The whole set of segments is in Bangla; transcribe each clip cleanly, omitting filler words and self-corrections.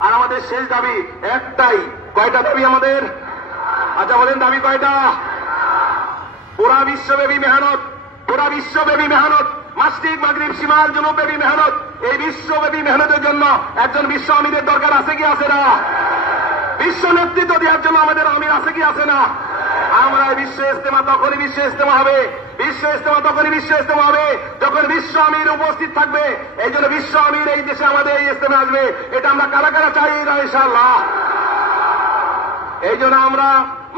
আর আমাদের শেষ দাবি একটাই। কয়টা দাবি আমাদের? আচ্ছা বলেন দাবি কয়টা? পুরা বিশ্বব্যাপী মেহনত, পুরা বিশ্বব্যাপী মেহনত, মাসরিক মাগরিব শিমাল জুনুবব্যাপী মেহনত। এই বিশ্বব্যাপী মেহনতের জন্য একজন বিশ্ব আমিরের দরকার আছে কি আছে না? বিশ্ব নেতৃত্ব দেওয়ার জন্য আমাদের আমির আছে কি আছে না? আমরা বিশ্ব ইজতেমা তখনই বিশ্ব ইজতেমা হবে, বিশ্ব ইজতেমা তখনই বিশ্ব ইজতেমা হবে যখন বিশ্ব আমির উপস্থিত থাকবে। এই জন্য বিশ্ব আমির এই দেশে আমাদের এই ইজতেমা আসবে। এটা আমরা কারা কারা চাই না ইনশাআল্লাহ। এই জন্য আমরা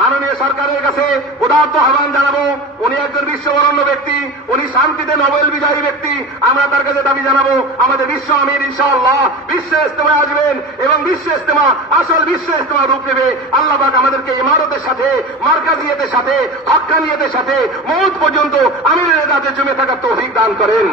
মাননীয় সরকারের কাছে উদাত্ত আহ্বান জানাবো। উনি একজন বিশ্ববরণ্য ব্যক্তি, উনি শান্তিতে নোবেল বিজয়ী ব্যক্তি। আমরা তার কাছে দাবি জানাবো আমাদের বিশ্ব আমির ইনশাআল্লাহ বিশ্ব ইজতেমায় আসবেন এবং বিশ্ব ইজতেমা আসল বিশ্ব ইজতেমা রূপ নেবে। আল্লাহ পাক আমাদেরকে ইমারতের সাথে, মারকাজিয়াতের সাথে, হক্কানিয়াতের সাথে মওত পর্যন্ত আমিরের কাছে জমে থাকার তৌফিক দান করেন।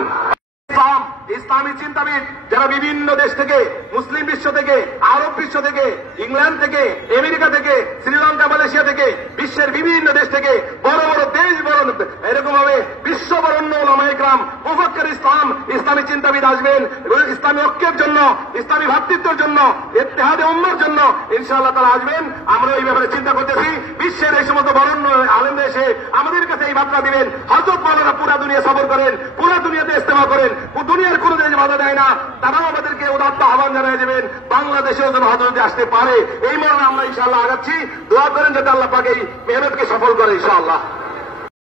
ইসলামী চিন্তাবিদ যারা বিভিন্ন দেশ থেকে, মুসলিম বিশ্ব থেকে, আরব বিশ্ব থেকে, ইংল্যান্ড থেকে, আমেরিকা থেকে, শ্রীলঙ্কা, মালয়েশিয়া থেকে, বিশ্বের বিভিন্ন দেশ থেকে বড় বড় দেশ বরণ এরকম ভাবে বিশ্ববরণ্য ওলামায়ে ইকরাম, মুফাক্কির ইসলাম, ইসলামী চিন্তাবিদ আসবেন এবং ইসলামী ঐক্যের জন্য, ইসলামী ভ্রাতৃত্বের জন্য, ইত্তেহাদে উম্মাহর জন্য ইনশাআল্লাহ তারা আসবেন। আমরা এই ব্যাপারে চিন্তা করতেছি। বিশ্বের এই সমস্ত বরণ্য আলেমরা এসে আমাদের কাছে এই বার্তা দিবেন, হযরত মাওলানা পুরা দুনিয়া সফর করেন, পুরা দুনিয়াতে ইজতেমা করেন, দুনিয়ার কোন দেশ বাধা দেয় না। তারাও আমাদেরকে উদাত্ত আহ্বান জানিয়ে দেবেন বাংলাদেশেও যেন হযরত আসতে পারে। এই মর্মে আমরা ইনশাআল্লাহ আগাচ্ছি। দোয়া করেন যাতে আল্লাহ পাক এই মেহনতকে সফল করে ইনশাআল্লাহ।